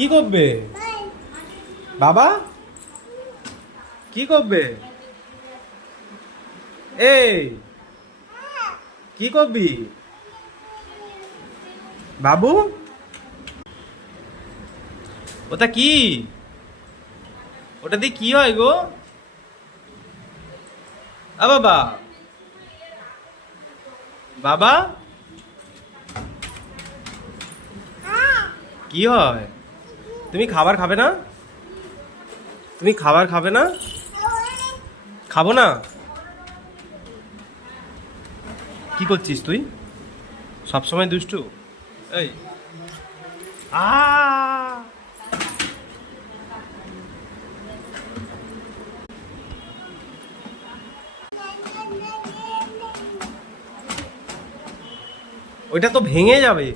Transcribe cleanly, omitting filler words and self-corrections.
কি করবে বাবা? কি করবে? এই কি করবি বাবু? ওটা কি? ওটা দিয়ে কি হয় গো? বাবা, বাবা কি হয়? তুমি খাবার খাবে না? তুমি খাবার খাবে না? খাবো না? কি করছিস তুই? সবসময় দুষ্টু। এই আ ওইটা তো ভেঙে যাবে।